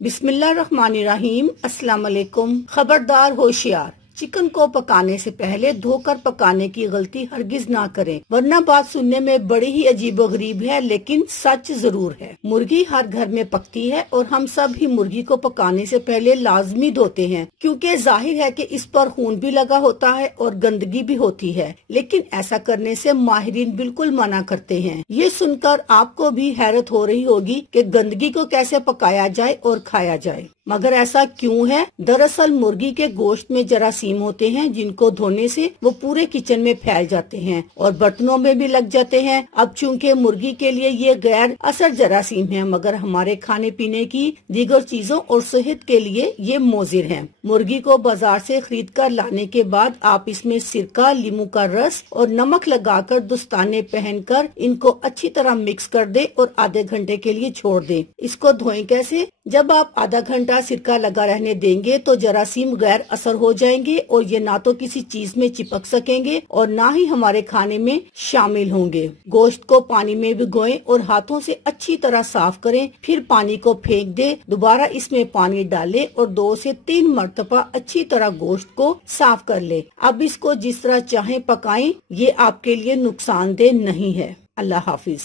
बिस्मिल्लाहिर्रहमानिर्रहीम। अस्सलाम वालेकुम। खबरदार होशियार, चिकन को पकाने से पहले धोकर पकाने की गलती हरगिज ना करें, वरना बात सुनने में बड़ी ही अजीबोगरीब है लेकिन सच जरूर है। मुर्गी हर घर में पकती है और हम सब ही मुर्गी को पकाने से पहले लाजमी धोते हैं, क्योंकि जाहिर है कि इस पर खून भी लगा होता है और गंदगी भी होती है। लेकिन ऐसा करने से माहिरीन बिल्कुल मना करते हैं। ये सुनकर आपको भी हैरत हो रही होगी कि गंदगी को कैसे पकाया जाए और खाया जाए, मगर ऐसा क्यों है? दरअसल मुर्गी के गोश्त में जरासीम होते हैं जिनको धोने से वो पूरे किचन में फैल जाते हैं और बर्तनों में भी लग जाते हैं। अब चूंकि मुर्गी के लिए ये गैर असर जरासीम है, मगर हमारे खाने पीने की दीगर चीजों और सेहत के लिए ये मोजिर हैं। मुर्गी को बाजार से खरीद कर लाने के बाद आप इसमें सिरका, लीमू का रस और नमक लगाकर दस्ताने पहनकर इनको अच्छी तरह मिक्स कर दे और आधे घंटे के लिए छोड़ दे। इसको धोएं कैसे? जब आप आधा घंटा सिरका लगा रहने देंगे तो जरासीम गैर असर हो जाएंगे और ये ना तो किसी चीज में चिपक सकेंगे और ना ही हमारे खाने में शामिल होंगे। गोश्त को पानी में भिगोएं और हाथों से अच्छी तरह साफ करें, फिर पानी को फेंक दे, दोबारा इसमें पानी डालें और 2 से 3 मरतबा अच्छी तरह गोश्त को साफ कर ले। अब इसको जिस तरह चाहें पकाएं, ये आपके लिए नुकसानदेह नहीं है। अल्लाह हाफिज।